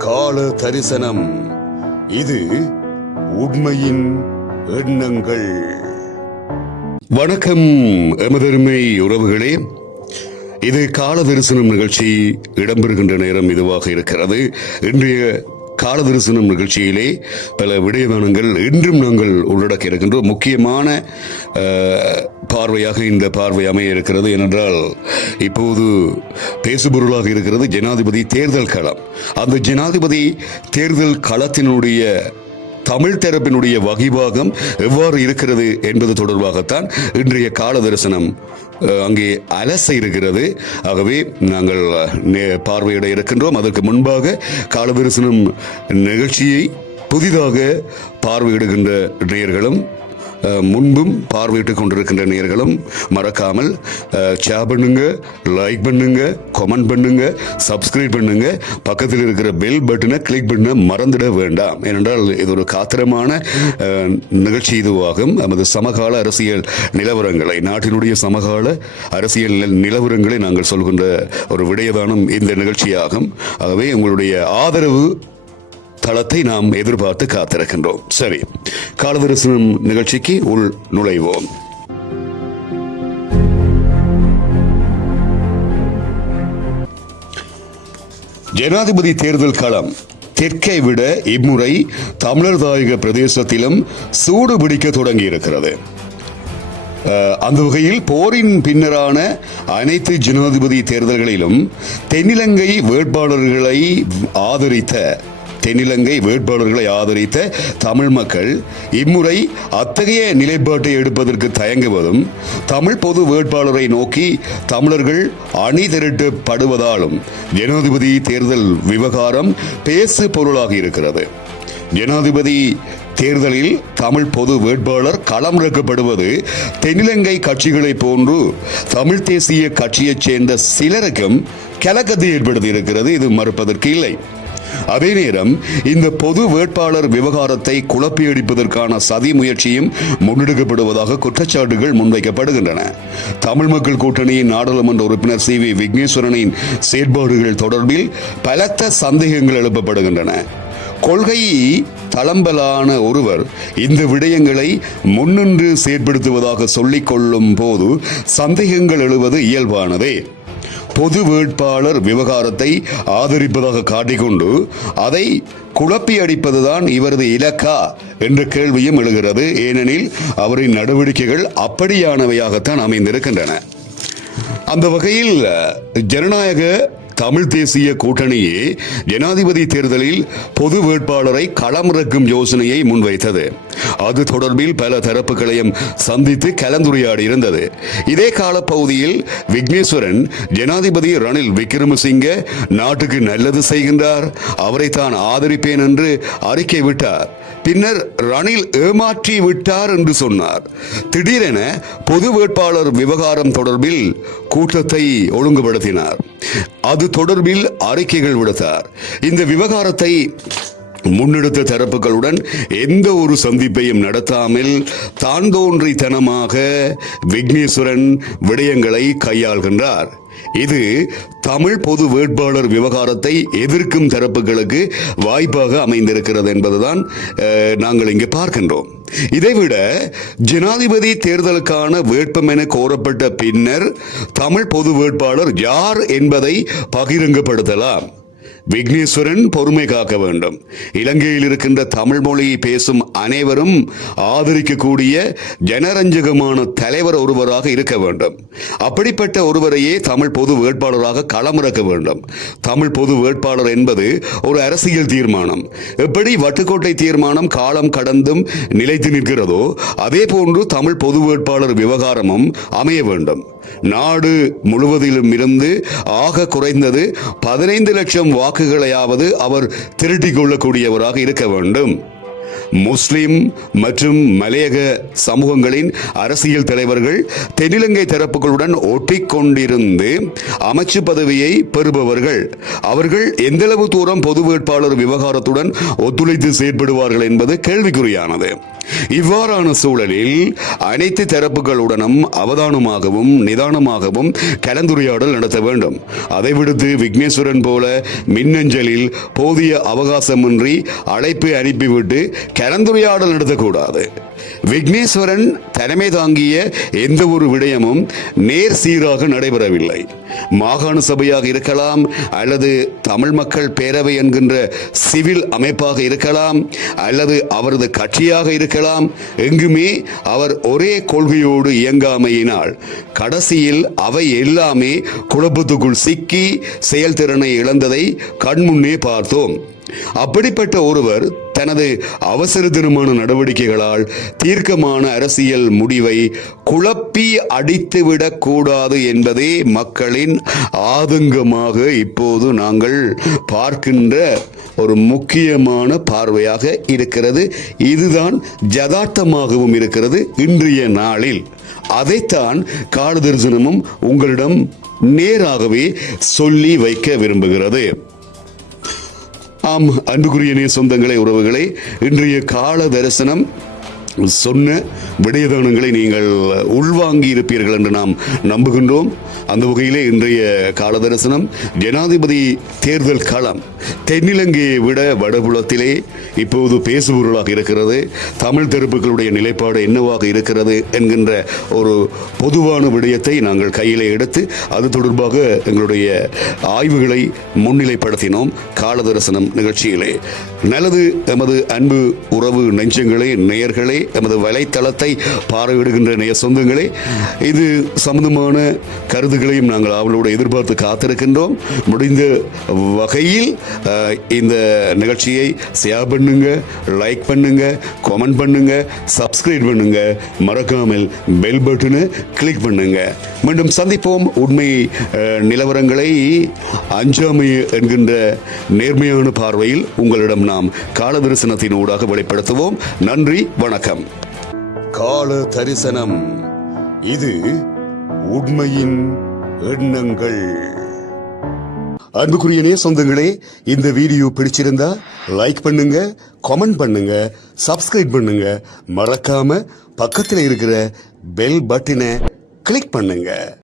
கால தரிசனம் இது உண்மையின் எண்ணங்கள். வணக்கம் எமதருமை உறவுகளே. இது கால தரிசனம் நிகழ்ச்சி இடம்பெறுகின்ற நேரம் இதுவாக இருக்கிறது. இன்றைய கால தரிசனம் நிகழ்ச்சியிலே பல விடயமானங்கள் இன்றும் நாங்கள் உள்ளடக்க இருக்கின்றோம். முக்கியமான பார்வையாக இந்த பார்வை அமைய இருக்கிறது ஏனென்றால் இப்போது பேசுபொருளாக இருக்கிறது ஜனாதிபதி தேர்தல் களம். அந்த ஜனாதிபதி தேர்தல் களத்தினுடைய தமிழ் தரப்பினுடைய வகிபாகம் எவ்வாறு இருக்கிறது என்பது தொடர்பாகத்தான் இன்றைய கால தரிசனம் அங்கே அலச இருக்கிறது. ஆகவே நாங்கள் நே- பார்வையிட இருக்கின்றோம். அதற்கு முன்பாக கால தரிசனம் நிகழ்ச்சியை புதிதாக பார்வையிடுகின்ற நேயர்களும் முன்பும் பார்வையிட்டு கொண்டிருக்கின்ற நேர்களும் மறக்காமல் ஷேர் பண்ணுங்க லைக் பண்ணுங்க கமெண்ட் பண்ணுங்க சப்ஸ்கிரைப் பண்ணுங்க. பக்கத்தில் இருக்கிற பெல் பட்டனை கிளிக் பண்ண மறந்துட வேண்டாம். ஏனென்றால் இது ஒரு காத்திரமான நிகழ்ச்சி இதுவாகும். நமது சமகால அரசியல் நிலவரங்களை நாட்டினுடைய சமகால அரசியல் நிலவரங்களை நாங்கள் சொல்கின்ற ஒரு விடயதானம் இந்த நிகழ்ச்சியாகும். ஆகவே உங்களுடைய ஆதரவு தளத்தை நாம் எதிர்பார்த்து காத்திருக்கின்றோம். சரி காலதரிசனம் நிகழ்ச்சிக்கு உள் நுழைவோம். ஜனாதிபதி தேர்தல் களம் தெற்கை விட இம்முறை தமிழர் தாயக பிரதேசத்திலும் சூடு பிடிக்க தொடங்கி இருக்கிறது அந்த வகையில் போரின் பின்னரான அனைத்து ஜனாதிபதி தேர்தல்களிலும் தென்னிலங்கை வேட்பாளர்களை ஆதரித்த தென்னிலங்கை வேட்பாளர்களை ஆதரித்த தமிழ் மக்கள் இம்முறை அத்தகைய நிலைப்பாட்டை எடுப்பதற்கு தயங்குவதும் தமிழ் பொது வேட்பாளரை நோக்கி தமிழர்கள் அணி திரட்டப்படுவதாலும் ஜனாதிபதி தேர்தல் விவகாரம் பேசு பொருளாகி இருக்கிறது. ஜனாதிபதி தேர்தலில் தமிழ் பொது வேட்பாளர் களமிறக்கப்படுவது தென்னிலங்கை கட்சிகளைப் போன்று தமிழ் தேசிய கட்சியைச் சேர்ந்த சிலருக்கும் கலக்கத்தை ஏற்படுத்தி இருக்கிறது இது மறுப்பதற்கு இல்லை. அதே நேரம் இந்த பொது வேட்பாளர் விவகாரத்தை குழப்பியடிப்பதற்கான சதி முயற்சியும் முன்னெடுக்கப்படுவதாக குற்றச்சாட்டுகள் முன்வைக்கப்படுகின்றன. தமிழ் மக்கள் கூட்டணியின் நாடாளுமன்ற உறுப்பினர் சி வி விக்னேஸ்வரனின் செயற்பாடுகள் தொடர்பில் பலத்த சந்தேகங்கள் எழுப்பப்படுகின்றன. கொள்கை தளம்பலான ஒருவர் இந்த விடயங்களை முன்னின்று செயற்படுத்துவதாக சொல்லிக்கொள்ளும் போது சந்தேகங்கள் எழுவது இயல்பானதே. பொது வேட்பாளர் விவகாரத்தை ஆதரிப்பதாக காட்டிக்கொண்டு அதை குழப்பி அடிப்பதுதான் இவரது இலக்கா என்ற கேள்வியும் எழுகிறது. ஏனெனில் அவரின் நடவடிக்கைகள் அப்படியானவையாகத்தான் அமைந்திருக்கின்றன. அந்த வகையில் ஜனநாயக தமிழ் தேசிய கூட்டணியே ஜனாதிபதி தேர்தலில் பொது வேட்பாளரை களமிறக்கும் யோசனையை முன்வைத்தது. அது தொடர்பில் பல தரப்புகளையும் சந்தித்து கலந்துரையாடி இருந்தது. இதே காலப்பகுதியில் விக்னேஸ்வரன் ஜனாதிபதி ரணில் விக்ரமசிங்க நாட்டுக்கு நல்லது செய்கின்றார். அவரை தான் ஆதரிப்பேன் என்று அறிக்கை விட்டார். பின்னர் ரணில் ஏமாற்றி விட்டார் என்று சொன்னார். திடீரென பொது வேட்பாளர் விவகாரம் தொடர்பில் கூட்டத்தை ஒழுங்குபடுத்தினார். அது தொடர்பில் அறிக்கைகள் விடுத்தார். இந்த விவகாரத்தை முன்னெடுத்த தரப்புகளுடன் எந்த ஒரு சந்திப்பையும் நடத்தாமல் தான் தோன்றித்தனமாக விக்னேஸ்வரன் விடயங்களை கையாள்கின்றார். இது தமிழ் பொது வேட்பாளர் விவகாரத்தை எதிர்க்கும் தரப்புகளுக்கு வாய்ப்பாக அமைந்திருக்கிறது என்பதுதான் நாங்கள் இங்கு பார்க்கின்றோம். இதைவிட ஜனாதிபதி தேர்தலுக்கான வேட்பம் என கோரப்பட்ட பின்னர் தமிழ் பொது வேட்பாளர் யார் என்பதை பகிரங்கப்படுத்தலாம். விக்னேஸ்வரன் பொறுமை காக்க வேண்டும். இலங்கையில் இருக்கின்ற தமிழ் மொழியை பேசும் அனைவரும் ஆதரிக்கக்கூடிய ஜனரஞ்சகமான தலைவர் ஒருவராக இருக்க வேண்டும். அப்படிப்பட்ட ஒருவரையே தமிழ் பொது வேட்பாளராக களமிறக்க வேண்டும். தமிழ் பொது வேட்பாளர் என்பது ஒரு அரசியல் தீர்மானம். எப்படி வட்டுக்கோட்டை தீர்மானம் காலம் கடந்தும் நிலைத்து நிற்கிறதோ அதே போன்று தமிழ் பொது வேட்பாளர் விவகாரமும் அமைய வேண்டும். நாடு முழுவதிலும் இருந்து ஆக குறைந்தது பதினைந்து லட்சம் வாக்குகளையாவது அவர் திரட்டிக் கொள்ளக்கூடியவராக இருக்க வேண்டும். முஸ்லிம் மற்றும் மலையக சமூகங்களின் அரசியல் தலைவர்கள் தென்னிலங்கை தரப்புகளுடன் ஒட்டிக்கொண்டிருந்து அமைச்சு பதவியை பெறுபவர்கள். அவர்கள் எந்தளவு தூரம் பொது வேட்பாளர் விவகாரத்துடன் ஒத்துழைத்து செயற்படுவார்கள் என்பது கேள்விக்குறியானது. இவ்வாறான சூழலில் அனைத்து தரப்புகளுடனும் அவதானமாகவும் நிதானமாகவும் கலந்துரையாடல் நடத்த வேண்டும். அதை விடுத்து விக்னேஸ்வரன் போல மின்னஞ்சலில் போதிய அவகாசமின்றி அழைப்பு அனுப்பிவிட்டு கலந்துரையாடல் நடத்தக்கூடாது. விக்னேஸ்வரன் தலைமை தாங்கிய எந்த ஒரு விடயமும் நேர் சீராக நடைபெறவில்லை. மாகாண சபையாக இருக்கலாம் அல்லது தமிழ் மக்கள் பேரவை என்கின்ற சிவில் அமைப்பாக இருக்கலாம் அல்லது அவரது கட்சியாக இருக்கலாம் எங்குமே அவர் ஒரே கொள்கையோடு இயங்காமையினால் கடைசியில் அவை எல்லாமே குழப்பத்துக்குள் சிக்கி செயல்திறனை இழந்ததை கண்முன்னே பார்த்தோம். அப்படிப்பட்ட ஒருவர் தனது அவசர திருமண நடவடிக்கைகளால் தீர்க்கமான அரசியல் முடிவை குழப்பி அடித்துவிடக் கூடாது என்பதே மக்களின் ஆதங்கமாக இப்போது நாங்கள் பார்க்கின்ற ஒரு முக்கியமான பார்வையாக இருக்கிறது. இதுதான் ஜதார்த்தமாகவும் இருக்கிறது இன்றைய நாளில். அதைத்தான் காலதரிசனமும் உங்களிடம் நேராகவே சொல்லி வைக்க விரும்புகிறது. ஆம் அன்புக்குரிய நீ சொந்தங்களே உறவுகளே இன்றைய கால தரிசனம் சொன்ன விடயதானங்களை நீங்கள் உள்வாங்கி இருப்பீர்கள் என்று நாம் நம்புகின்றோம். அந்த வகையிலே இன்றைய கால தரிசனம் ஜனாதிபதி தேர்தல் களம் தென்னிலங்கையை விட வடபுலத்திலே இப்போது பேசுபொருளாக இருக்கிறது. தமிழ் தெருப்புகளுடைய நிலைப்பாடு என்னவாக இருக்கிறது என்கின்ற ஒரு பொதுவான விடயத்தை நாங்கள் கையிலே எடுத்து அது தொடர்பாக எங்களுடைய ஆய்வுகளை முன்னிலைப்படுத்தினோம் கால தரிசனம் நிகழ்ச்சியிலே. நல்லது எமது அன்பு உறவு நெஞ்சங்களே நேயர்களே எமது வலைத்தளத்தை பார்வையிடுகின்ற நேய சொந்தங்களே இது சம்பந்தமான கருத்துக்களையும் நாங்கள் அவளோடு எதிர்பார்த்து காத்திருக்கின்றோம். முடிந்த வகையில் இந்த நிகழ்ச்சியை ஷேர் பண்ணுங்க லைக் பண்ணுங்க கமெண்ட் பண்ணுங்க சப்ஸ்கிரைப் பண்ணுங்க. மறக்காமல் பெல் பட்டனை கிளிக் பண்ணுங்க. மீண்டும் சந்திப்போம். உண்மை நிலவரங்களை அஞ்சாமை என்கின்ற நேர்மையான பார்வையில் உங்களிடம் நாம் கால தரிசனத்தின் ஊடாக வெளிப்படுத்துவோம். நன்றி வணக்கம். கால தரிசனம் இது உண்மையின் எண்ணங்கள். அன்புக்குரிய சொந்தங்களே இந்த வீடியோ பிடிச்சிருந்தா லைக் பண்ணுங்க கமெண்ட் பண்ணுங்க சப்ஸ்கிரைப் பண்ணுங்க. மறக்காம பக்கத்தில் இருக்கிற பெல் பட்டினை கிளிக் பண்ணுங்க.